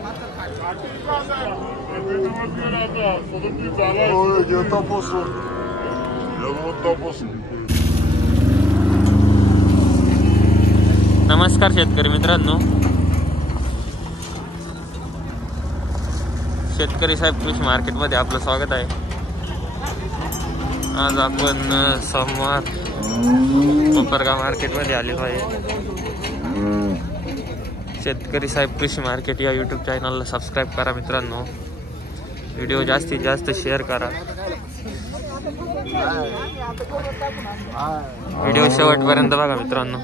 नमस्कार शेतकरी मित्रांनो, शेतकरी साहेब कृषी मार्केटमध्ये आपलं स्वागत आहे। आज आपण सोमवार कोपरगाव मार्केटमध्ये आलेलो आहे। शेतकरी साहेब कृषी मार्केट या यूट्यूब चॅनलला सबस्क्राईब करा मित्रांनो, व्हिडिओ जास्तीत जास्त शेअर करा, व्हिडिओ शेवटपर्यंत बघा मित्रांनो।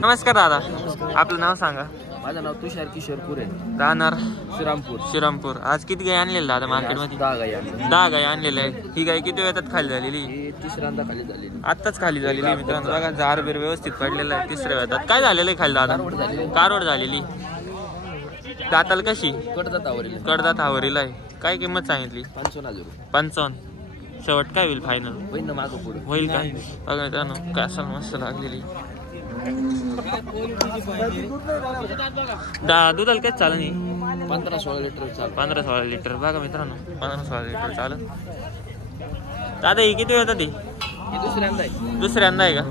नमस्कार दादा, आपलं नाव सांगा। माझं नाव तुषार किशोर पुरे, राहणार श्रीरामपूर। आज किती गाय आणलेलं दादा मार्केटमध्ये? 10 गाय आणल्या। 10 गाय आणलेलं आहे। ही गाय किती वेळात खाली झालेली? ही तिसऱ्यांदा खाली झालेली, आत्ताच खाली झालेली मित्रांनो। बघा जार बीर व्यवस्थित पडलेलं आहे। तिसऱ्या वेळात काय झालेलं आहे खाली दादा? कारवड झालेली। दाताल कशी? कडदात आवरीला आहे। काय किंमत सांगितली? 55,000। शेवट काय होईल फायनल? होईल काय? बघा मित्रांनो कासाला मस्त लागलेली। दुधाला काय चालू नाही? 15-16 लिटर चाल। 15-16 लिटर बघा मित्रांनो, 15-16 लिटर चालत। दादा ही किती वेळात? ती दुसऱ्यांदा आहे का?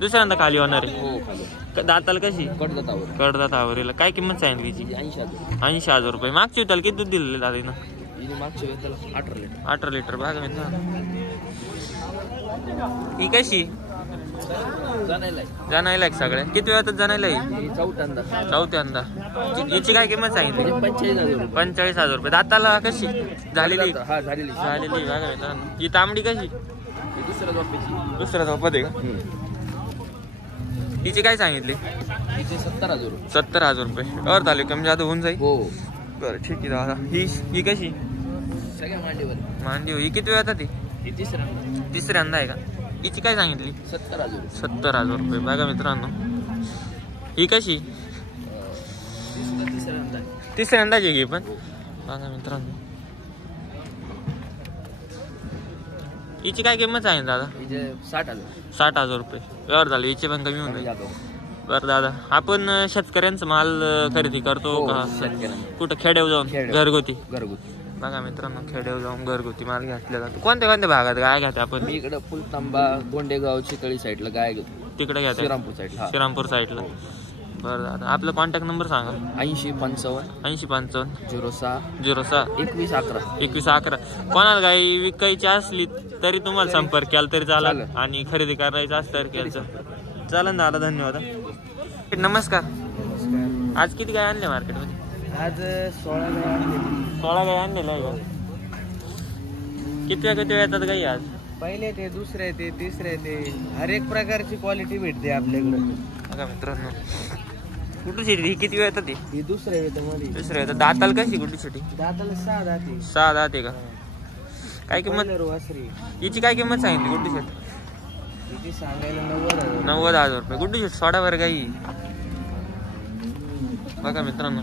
दुसऱ्यांदा खाली होणार आहे। दाताला कशी? कडदात आवरीला। काय किंमत सांगितली तिची? 80,000 रुपये। मागची होताल किती दूध दिलेलं दादा? 18 लिटर बघा मित्रांनो। ही कशी? जाणायला सगळ्या किती वेळात जाणायला? चौथ्यांदा। याची काय किंमत सांगितली? 45,000 रुपये। दाताला कशी? झालेली बघा मित्रांनो। ही तांबडी कशी? दुसऱ्या झोपत आहे का? तिची काय सांगितली? 70,000 रुपये। और झाले कमी जादा होऊन जाईल? बरं ठीक आहे दादा। ही कशी? मांडीव। ही किती वेळात? ती तिसऱ्यांदा आहे का? हिची काय सांगितली? 70,000 रुपये बघा मित्रांनो। ही कशी? तिसऱ्यांदाची घे पण बघा मित्रांनो। हिची काय किंमत सांगितली दादा? 60,000 रुपये। व्यवहार झाले हिचे पण कमी होऊन जाईल। बरं दादा, आपण शेतकऱ्यांचा माल खरेदी करतो का? कुठं खेड्यावर जाऊन? घरगुती बघा मित्रांनो, खेड्यावर जाऊन घरगुती माल घेतला जातो। कोणत्या भागात गाय घेते आपण? इकडे फुलतांबा, गोंडेगाव, चितळी साईडला गाय घेतो। तिकडे घेते श्रीरामपूर साईडला। बरं दादा, आपला कॉन्टॅक्ट नंबर सांगा। 8055 06 2111। कोणाला गाय विकायची असली तरी तुम्हाला संपर्क केला तरी चालेल, आणि खरेदी करायचं असलं तर केलं चालेल दादा। धन्यवाद। नमस्कार। आज किती गाय आणले मार्केटमध्ये? आज 16 गाय आणलेलं आहे का? किती येतात गाई आज? पहिले ते, दुसरे ते, तिसरे ते, हर एक प्रकारची क्वालिटी भेटते आपल्याकडे बघा मित्रांनो। कुठली शेती? ही किती वेळ येतात? ही दुसऱ्या येतात। दाताला कशी? कुठली शेती? दाताला 6 दात आहे का? काय किंमत? हिची काय किंमत सांगितली? गुड्डी शेट हिची सांगायला 90,000 रुपये। गुड्डी शेट सोडा वर गाई बघा मित्रांनो।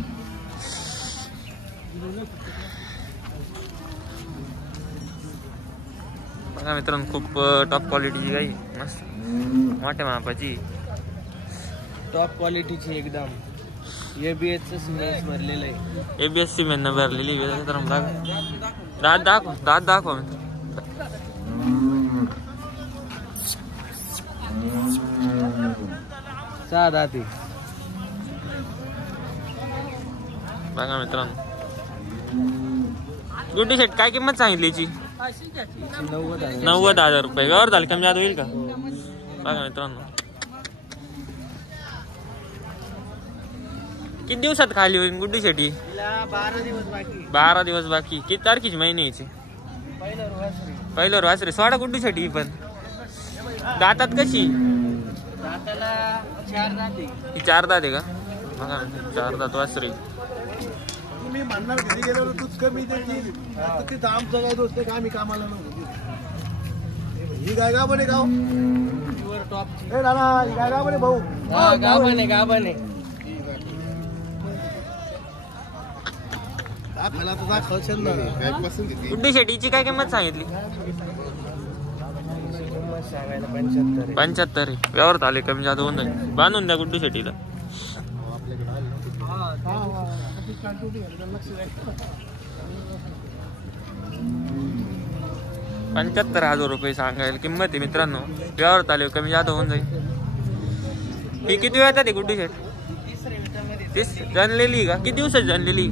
बघा मित्रांनो, खूप टॉप क्वालिटीची गाई, मस्त मोठ्या मापाची, टॉप क्वालिटीची एकदम। ABS सिमेंट भरलेलं आहे। ABS सिमेंट भरलेली। दात दाखव साधाती बघा मित्रांनो। गुड्डी शेट काय किंमत सांगितली याची? 90,000 रुपये। व्यवहार झाले कमी जादा होईल का? बघा मित्रांनो, किती दिवसात खाली होईल गुड्डी शेटी? 12 दिवस बाकी। किती तारखेची महिने याची? पहिल्यावर वासरे सोडा गुड्डी शेटी पण। दातात कशी? दाताला 4 दात आहे। ही 4 दात आहे का? बघा 4 दात वासरे। मी म्हणणार घरी गेल्यावर तूच कमी देतील, आता ते आमचं काय दोस्त का आम्ही कामाला नव्हतो। ही गाय गाभण आहे गाव प्युअर टॉपची. ए नाना ही गाय गाभण आहे भाऊ. गाभण आहे गाभण आहे. आपल्याला तुझा खर्च नाही. गुड्डू शेट्टीची काय किंमत सांगितली? किंमत सांगायला 75. 75 आहे. व्यवहार आले कमी जादा होऊन जाईल. बांधून द्या गुड्डू शेट्टीला. 75,000 रुपये सांगायला किंमत आहे मित्रांनो. व्यवहार आले कमी जादा होऊन जाईल. ही किती वेळात आहे गुड्डू शेट? 30 जनलेली का? किती दिवसात जनलेली?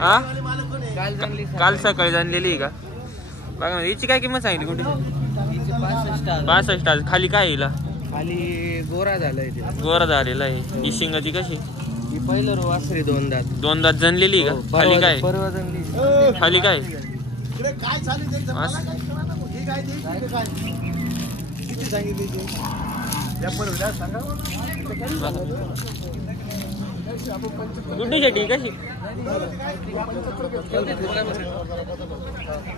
हा काल सकाळी जनलेली का? बघा हिची काय किंमत सांगितली गुड्डू शेट? 65,000. खाली काय येईल? खाली गोरा झालाय ते. गोरा झालेला आहे. ही शिंगाची कशी? ही पहिलं रो वासरी 2 दात. 2 दात जनलेली का? खाली काय? परवा जनली. खाली काय? इकडे काय चालू आहे ते मला काय कळणार नाही. ही गाय ती काय किती सांगितली तू? या परवा सांगा. गुड्डू शेट्टी कशी?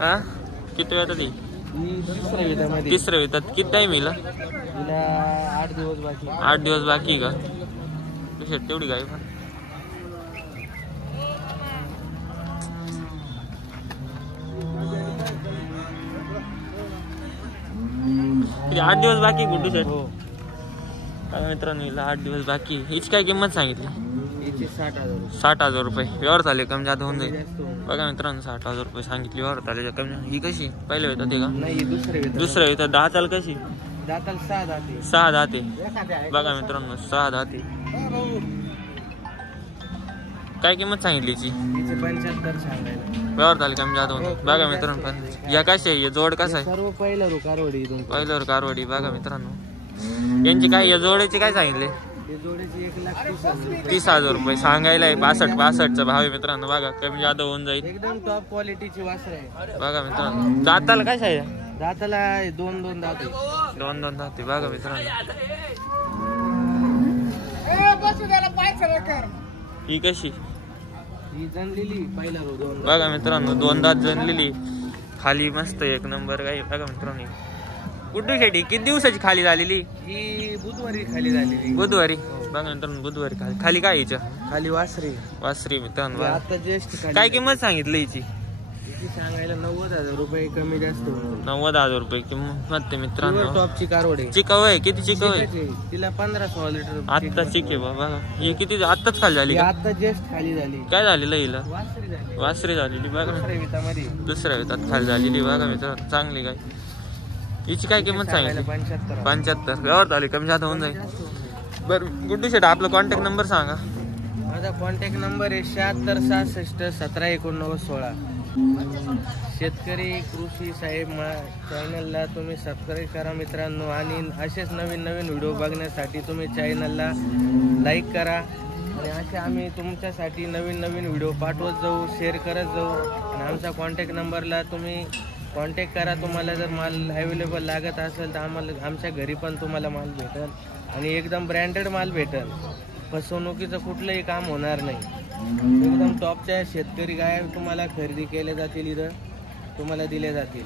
हा किती वेळात ती? तिसऱ्या वेळात. किती टाइम येईल? 8 दिवस बाकी. 8 दिवस बाकी का? गुड्डू शेट तेवढी गाय पण 8 दिवस बाकी गुड्डू शेट. काय मित्रांनो हिला 8 दिवस बाकी. हिची काय किंमत सांगितली? 60,000 रुपये. व्यवहार झाले कमी जादा होऊन जाईल. बघा मित्रांनो 60,000 रुपये सांगितली. व्यवहार झाले कमी. ही कशी? पहिल्या वेळात ते का? नाही दुसऱ्या वेळात. 10 चाल कशी? दाताला 6 दाते. 6 दाते. बघा मित्रांनो 6 दाते. काय किंमत सांगितली हिची? 75 सांगायला. व्यवहार झाले कमी जादा होऊन. बघा मित्रांनो पण या कशी आहे? जोड कसा आहे? सर्व पहिलं रो कारवडी. पहिल्यावर कारवडी. बघा मित्रांनो यांची काय या जोडीचे काय सांगितले? जोडीची 1,30,000. 30,000 रुपये सांगायला आहे. 65चा भाव आहे मित्रांनो. बघा कमी जादा होऊन जाईल. एकदम टॉप क्वालिटीची वासर आहे. बघा मित्रांनो दाताला काय आहे? दाताला 2 दाते. 2 दाते. बघा मित्रांनो ही कशी? ही जनलेली पहिला रो 2. बघा मित्रांनो 2 दात जनलेली. खाली मस्त एक नंबर गाय. बघा मित्रांनो गुड्डू शेट्टी किती दिवसाची खाली झालेली? ही बुधवारी खाली झालेली. बुधवारी. बघा मित्रांनो बुधवारी खाली. खाली काय हिच्या? खाली वासरी. वासरी मित्रांनो. आता ज्येष्ठ खाली. काय किंमत सांगितली हिची? हिची सांगायला 90,000 रुपये. कमी जास्त 90,000 रुपये किंमत आहे मित्रांनो. टॉपची कारवडे. चिकाव आहे. किती चिकाव आहे? तिला 15-16 लिटर. आत्ता चिक आहे बघा. ही किती आत्ताच खाली झाली का? आता ज्येष्ठ खाली झाली. काय झालेलं हिला? वासरी झाली. वासरी झालेली. बघा वितामध्ये. दुसऱ्या वेळात खाली झालेली. बघा मित्रांनो चांगली गाय. हिची काय किंमत सांगितली? 75. व्यवहार झाली कमी जादा होऊन जाईल. बरं गुड्डू शेट आपला कॉन्टॅक्ट नंबर सांगा. माझा कॉन्टॅक्ट नंबर आहे 76 66 17 89 16. शेतकरी कृषी साहेब चॅनलला तुम्ही सबस्क्राईब करा मित्रांनो. आणि असेच नवीन व्हिडिओ बघण्यासाठी तुम्ही चॅनलला लाईक करा. आणि असे आम्ही तुमच्यासाठी नवीन व्हिडिओ पाठवत जाऊ, शेअर करत जाऊ. आणि आमचा कॉन्टॅक्ट नंबरला तुम्ही कॉन्टॅक्ट करा. तुम्हाला जर माल अवेलेबल लागत असेल तर आमच्या घरी पण तुम्हाला माल भेटेल. आणि एकदम ब्रँडेड माल भेटेल. फसवणुकीचं कुठलंही काम होणार नाही. एकदम टॉपच्या शेतकरी गाय तुम्हाला खरेदी केल्या जातील. इथं तुम्हाला दिल्या जातील.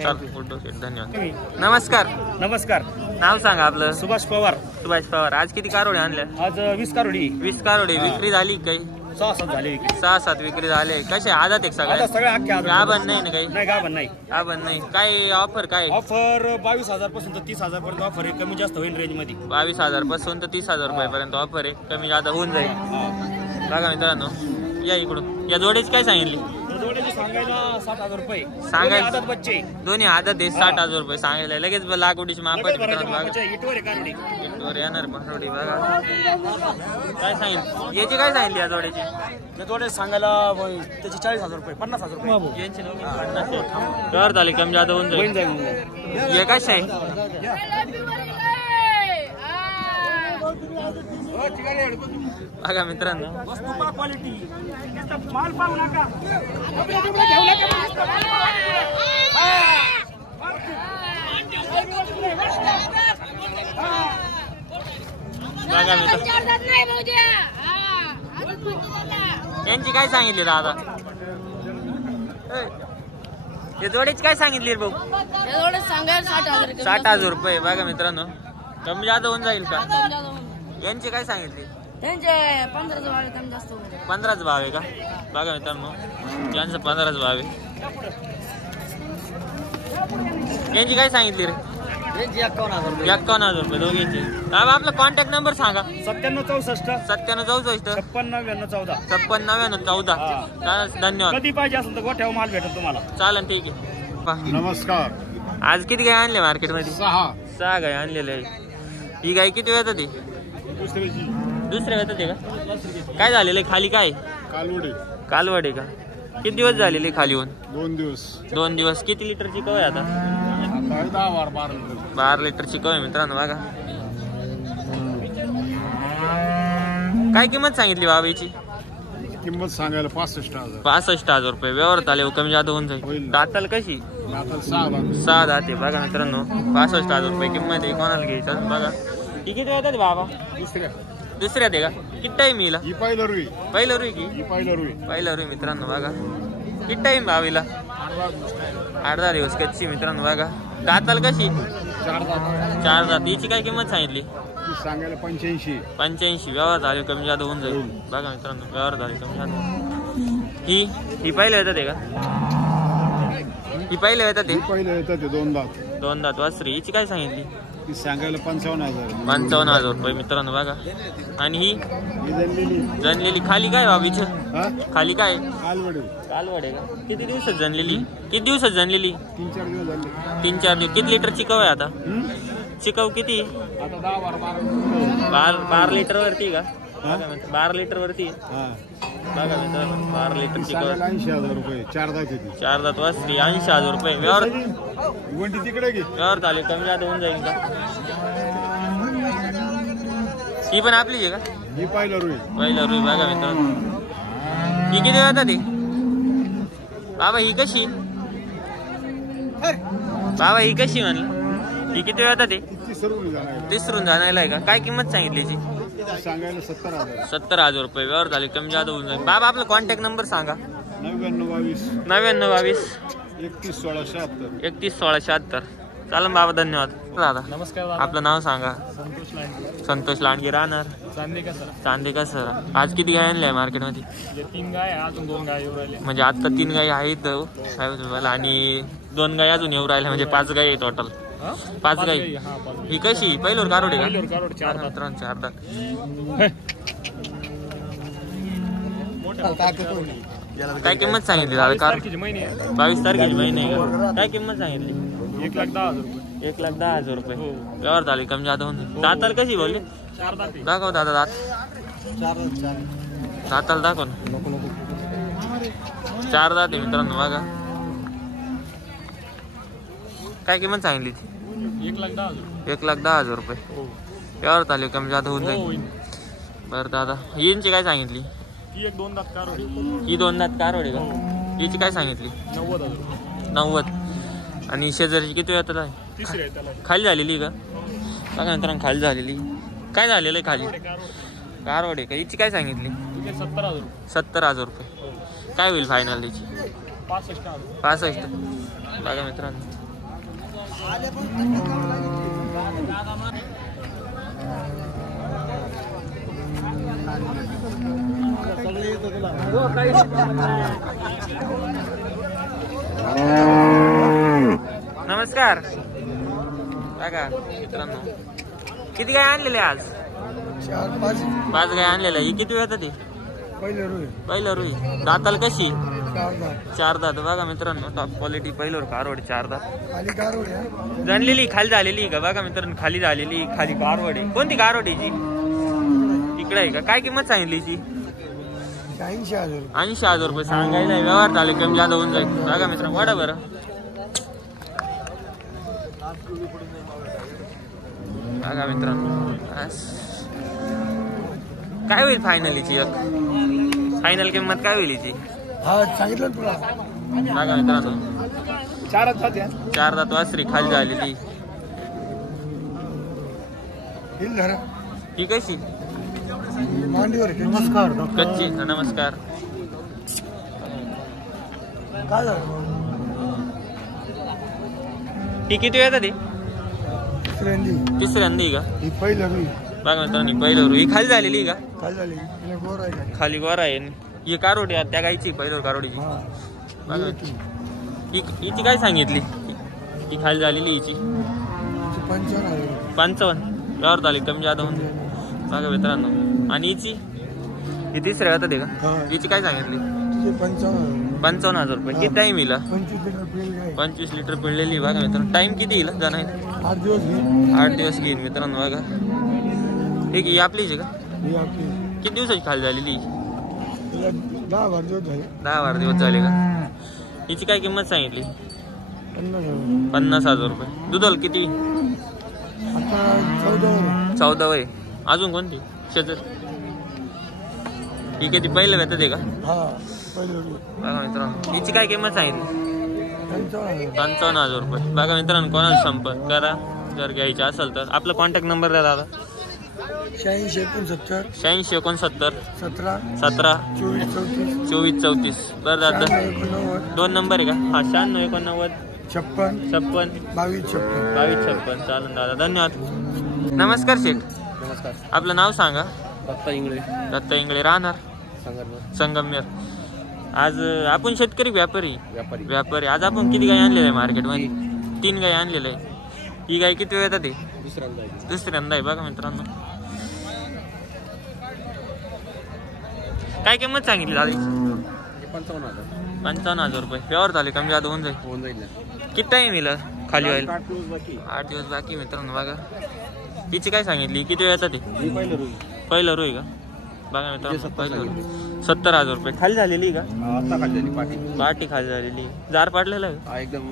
धन्यवाद. नमस्कार. नमस्कार. नाव सांगा आपलं. सुभाष पवार. सुभाष पवार. आज किती कारोडे आणल्या? आज 20 कारोडी. 20 कारोडे. विक्री झाली काही? 6-7 झाली विक्री. 6-7 विक्री झाले. कसे आदात एक आता सगळ्या अख्ख्या गाभण नाही ना काही? नाही गाभण नाही. गाभण नाही. काय ऑफर काय? ऑफर 22,000 पासून तर 30,000 पर्यंत ऑफर आहे. कमी जास्त होईल रेंज मध्ये. 22,000 पासून तर 30,000 रुपयापर्यंत ऑफर आहे. कमी जादा होऊन जाईल. बघा मित्रांनो या इकडून. या जोडीची काय सांगितली? जोडीची सांगायला 60,000 रुपये. सांगायला आदत बच्चे. दोन्ही आदत आहे. 60,000 रुपये सांगायला. लगेच लागवडीची माप आहे मित्रांनो. बघा इटवर आहे कारोडी. इटवर येणार बनवडी. बघा काय सांगितली याची? काय सांगितली या जोडीची? त्या जोडी सांगायला त्याची 40,000 रुपये. 50,000 रुपये. यांची 50 व्यवहार झाले कमी जादा होऊन जाईल. हे कशा आहे? बघा मित्रांनो क्वालिटी माल पाहू नका. बघा मित्रांनो यांची काय सांगितली दादा? हे जोडीची काय सांगितली रे भाऊ? सांगायला 60,000 रुपये. बघा मित्रांनो कमी जादा होऊन जाईल का? यांची काय सांगितली? त्यांचे 15च भाव आहे, कमी जास्त होईल. 15च भाव आहे का? बघा मित्रांनो यांचं 15च भाव आहे. यांची काय सांगितली रे? 51,000 रुपये दोघींची. आपला कॉन्टॅक्ट नंबर सांगा. 9764 9764 569914. 569914. धन्यवाद. कधी पाहिजे असेल तर गोठ्यावर माल भेटेल तुम्हाला. चालेल ठीक आहे. नमस्कार. आज किती गाय आणले मार्केटमध्ये? 6 गाय आणलेले आहे. ही गाय किती वेळात होती? दुसऱ्या वेळात होती का? काय झालेलं खाली? काय कालवड आहे का? किती दिवस झालेले खाली होऊन? 2 दिवस. किती लिटरची कव आहे आता? 12 लिटरची कव आहे मित्रांनो. बघा काय किंमत सांगितली बाबाची? किंमत सांगायला 65,000. 65,000 रुपये. व्यवहार आले कमी जादा होऊन जाईल. दाताल कशी? 6 दाते. बघा मित्रांनो 65,000 रुपये किंमत आहे. कोणाला घ्यायचं बघा. ही किती येतात बाबा? दुसऱ्यात आहे का? किती टाइम येईल? पहिलं रुई की? पहिलं रुई मित्रांनो. बघा किती टाइम भावीला? 8-10 दिवस कच्ची मित्रांनो. बघा दाताल कशी? 4 दात. हिची काय किंमत सांगितली? सांगायला 85. व्यवहार झाले कमी जादा होऊन जाईल. बघा मित्रांनो व्यवहार झाले कमी जादा. ही पहिल्या येतात आहे का? ही पहिल्या येतात आहे? 2 दात वासरी. हिची काय सांगितली? सांगायला 55,000 रुपये मित्रांनो. बघा आणि ही जनलेली खाली काय बाबीच? खाली काय? कालवड आहे का? किती दिवसात जनलेली? 3-4 दिवस. 3-4 दिवस. किती लिटर चिकव आहे आता? चिकव किती? 12 लिटर वरती का? 12 लिटर वरती. बघा मित्रांनो 12 लिटर चिकव. 80,000 रुपये. 4 दात वासरी. 80,000 रुपये. व्यवहार झाले कमी जादा होऊन जाईल का? ही पण आपली आहे का? पहिलं रुई. बघा मित्रांनो ही किती जातात ती? बाबा ही कशी? म्हणलं ही किती वेळात ते? तिसरून जाणायला आहे का? काय किंमत सांगितली? सांगायला 70,000 रुपये. व्यवहार झाले कमी जादा होऊन जाईल. बाबा आपला कॉन्टॅक्ट नंबर सांगा. 9922 311676. चालेल बाबा धन्यवाद. दादा नमस्कार. आपलं नाव सांगा. संतोष लांडगे. राहणार चांदेका सर. आज किती गाय आणल्या मार्केटमध्ये? 3 गाय. अजून 2 गाय येऊ राहिल्या. म्हणजे आता 3 गाय आहेत आणि 2 गाय अजून येऊ राहिल्या. म्हणजे 5 गाय आहे टोटल. 5 गाय. ही कशी? पहिल्यावर कारोडे का? 4 दात. काय किंमत सांगितली दादा? 22 तारखेची महिने आहे का? काय किंमत सांगितली? 1,10,000 रुपये. व्यवहार झाले कमी जादा होऊन. दाताल कशी बोलले? दाखव दादा दात. दाताल दाखव ना. 4 दात आहे मित्रांनो. बघा काय किंमत सांगितली? 1,10,000 रुपये. व्यवहार झाले कमी जादा होऊन जाईल. बरं दादा यांची काय सांगितली? ही 2 दात कारोडी. ही 2 दात कारोडी का? हिची काय सांगितली? 90. आणि शेजारची किती येतात आहे? खाली झालेली का? बघा नंतर खाली झालेली. काय झालेलं आहे खाली? कारोडे का? हिची काय सांगितली? 70,000 रुपये. काय होईल फायनल त्याची? 65. बघा मित्रांनो नमस्कार. बघा मित्रांनो किती गाय आणलेले आज? 5 गाय आणलेल्या. ही किती वेळ ती? पहिलं रुई. दाताल कशी? 4 दात. बघा मित्रांनो टॉप क्वालिटी पहिलं कारवड. 4 दात. जनलेली खाली झालेली का? बघा मित्रांनो खाली झालेली. खाली कारवड आहे. कोणती कारवडीची? इकडे आहे का? काय किंमत सांगितली? 80,000 रुपये सांगायला. व्यवहार झाले कमी जादा होऊन जाईल. बघा मित्रांनो वाढा बरं. बघा मित्रांनो काय होईल फायनलीची? फायनल किंमत काय होईल हिची? बघा मित्रांनो 4 दात वासरी खाली झालेली. ही कशी? कच्ची. नमस्कार. ही किती वेळात ती दुसऱ्यांदी तिसऱ्यांदा ही का ही पहिलं रुई बघा मित्रांनो पहिलं रू ही खाली झालेली का काय झाली तिला गोर आहे का खाली वर आहे ही कारोडी आहे त्या गायची पहिलं कारोडीची हा बघा हिची काय सांगितली ही खाली झालेली हिची 55 यावर झाली कमी जादा होऊन बघा मित्रांनो आणि हिची ही तिसऱ्या वेळात आहे का हिची काय सांगितली 55,000 रुपये किती टाइम येईल 25 लिटर पिळलेली बघा मित्रांनो टाइम किती येईल जाणं 8 दिवस घेईन मित्रांनो बघा ठीक आहे ही आपलीच आहे का किती दिवसाची खाली झालेली 10-12 दिवस झाले का हिची काय किंमत सांगितली 50,000 रुपये दुधाला किती 14 वय अजून कोणती शेजर ही किती पहिलं वेतत आहे का बघा मित्रांनो हिची काय किंमत सांगितली 55,000 रुपये बघा मित्रांनो कोणाला संपर्क करा जर घ्यायचे असेल तर आपला कॉन्टॅक्ट नंबर द्या दादा 86 17 24 बरं दादा 2 नंबर आहे का हा 96 89 56 22 चालेल दादा धन्यवाद नमस्कार शेठ नमस्कार. आपलं नाव सांगा दत्ता इंगळे राहणार संगमनेर आज आपण शेतकरी व्यापारी आज आपण किती गाय आणलेलं आहे मार्केटमध्ये 3 गाय आणलेलं आहे ही गाय किती वेळ येतात दुसऱ्यांदा आहे बघा मित्रांनो काय किंमत सांगितली दादा 55,000 रुपये व्यवहार झाले कमी जादा होऊन जाईल किती टाइम येईल खाली व्हायला 8 दिवस बाकी मित्रांनो बघा तिची काय सांगितली किती वेळ येतात पहिलं रोई का बघा मित्रांनो 70,000 रुपये खाली झालेली का पाटी खाली झालेली जार पाडलेला आहे एकदम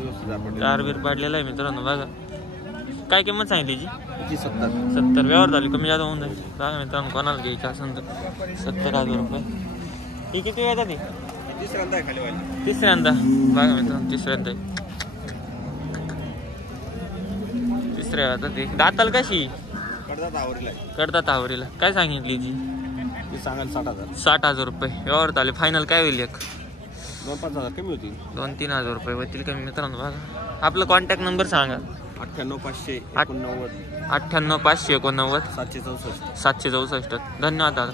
जार बीर पाडलेला आहे मित्रांनो बघा काय किंमत सांगितली जी 70 व्यवहार झाली कमी जादा होऊन जाईल बघा मित्रांनो कोणाला घ्यायचं असेल तर 70,000 रुपये ही किती वेळ येतात तिसऱ्यांदा बघा मित्रांनो तिसऱ्या आता दाताल कशी करतात आवरीला काय सांगितली जी 60,000 रुपये व्यवहार झाले फायनल काय होईल एक 2-5 कमी होती 2-3,000 रुपये होतील कमी मित्रांनो बघा आपला कॉन्टॅक्ट नंबर सांगा 98 589 98 589 764 764 धन्यवाद दादा